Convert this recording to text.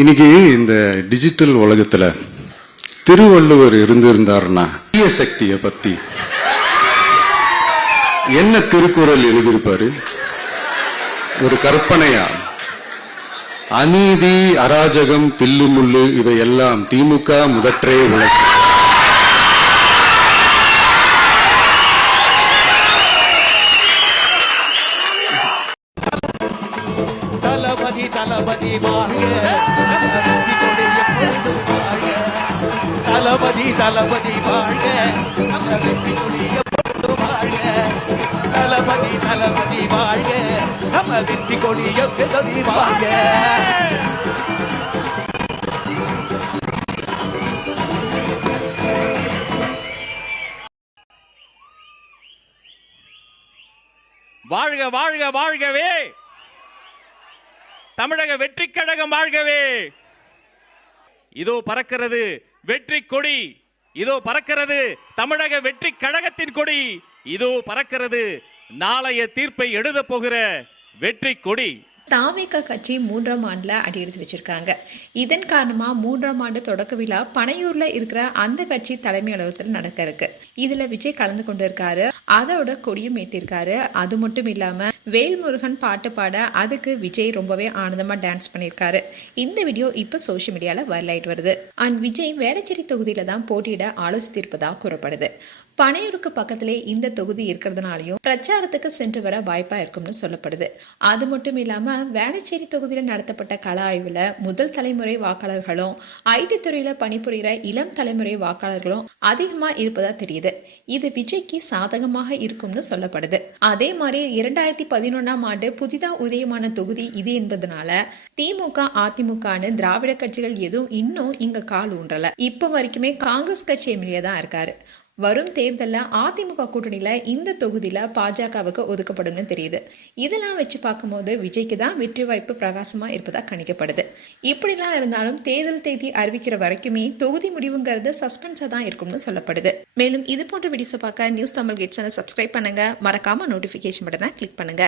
இன்னைக்கு இந்த டிஜிட்டல் உலகத்துல திருவள்ளுவர் இருந்திருந்தாருன்னா தீய சக்தியை பத்தி என்ன திருக்குறள் எழுதியிருப்பாரு? ஒரு கற்பனையா, அநீதி, அராஜகம், தில்லுமுள்ளு இவையெல்லாம் திமுக முதற்றே உழைக்கும். தளபதி தளபதி வாழ்க, தளபதி தளபதி வாழ்க, வெற்றி கொடிய பொழுது வாழ்க. தளபதி தளபதி வாழ்க, நம்ம வெற்றி கொடிய பொழுது வாழ்க. வாழ்க வாழ்க வாழ்கவே, தமிழக வெற்றி கழகம் வாழ்கவே. இதோ பறக்கிறது வெற்றி கொடி, இதோ பறக்கிறது தமிழக வெற்றி கழகத்தின் கொடி, இதோ பறக்கிறது நாளைய தீர்ப்பை எழுத போகிற வெற்றி கொடி. தாவேக கட்சி 3ஆம் ஆண்டுல அடியெடுத்து வச்சிருக்காங்க. இதன் காரணமா 3ஆம் ஆண்டு தொடக்க விழா பனையூர்ல இருக்கிற அந்த கட்சி தலைமை அலுவலகத்தில் நடக்க இருக்கு. இதுல விஜய் கலந்து கொண்டு இருக்காரு. அதோட கொடியும் ஏற்றிருக்காரு. அது மட்டும் இல்லாம வேல்முருகன் பாட்டு பாட அதுக்கு விஜய் ரொம்பவே ஆனந்தமா டான்ஸ் பண்ணியிருக்காரு. இந்த வீடியோ இப்ப சோசியல் மீடியால வைரல் ஆயிட்டு வருது. அண்ட் விஜய் வேளச்சேரி தொகுதியில தான் போட்டியிட ஆலோசித்திருப்பதா கூறப்படுது. பனையூருக்கு பக்கத்திலே இந்த தொகுதி இருக்கிறதுனாலையும் பிரச்சாரத்துக்கு சென்று வர வாய்ப்பா இருக்கும்னு சொல்லப்படுது. அது மட்டும் இல்லாம வேளச்சேரி தொகுதியில நடத்தப்பட்ட கள ஆய்வுல முதல் தலைமுறை வாக்காளர்களும் ஐடி துறையில பணிபுரிகிற இளம் தலைமுறை வாக்காளர்களும் அதிகமா இருப்பதா தெரியுது. இது விஜய்க்கு சாதகமாக இருக்கும்னு சொல்லப்படுது. அதே மாதிரி 2011ஆம் ஆண்டு புதிதா உதயமான தொகுதி இது என்பதனால திமுக அதிமுகன்னு திராவிட கட்சிகள் எதுவும் இன்னும் இங்க கால் ஊன்றல. இப்ப வரைக்குமே காங்கிரஸ் கட்சி எம்எல்ஏ தான் இருக்காரு. வரும் தேர்தலில் அதிமுக கூட்டணியில இந்த தொகுதியில பாஜகவுக்கு ஒதுக்கப்படும் தெரியுது. இதெல்லாம் வச்சு பார்க்கும்போது விஜய்க்கு தான் வெற்றி வாய்ப்பு பிரகாசமா இருப்பதா கணிக்கப்படுது. இப்படிலாம் இருந்தாலும் தேர்தல் தேதி அறிவிக்கிற வரைக்குமே தொகுதி முடிவுங்கிறது சஸ்பென்ஸா தான் இருக்கும்னு சொல்லப்படுது. மேலும் இது போன்ற வீடியோஸ் பார்க்க நியூஸ் தமிழ் கேட் சேனல் சப்ஸ்கிரைப் பண்ணுங்க. மறக்காம நோட்டிபிகேஷன் பட்டனை கிளிக் பண்ணுங்க.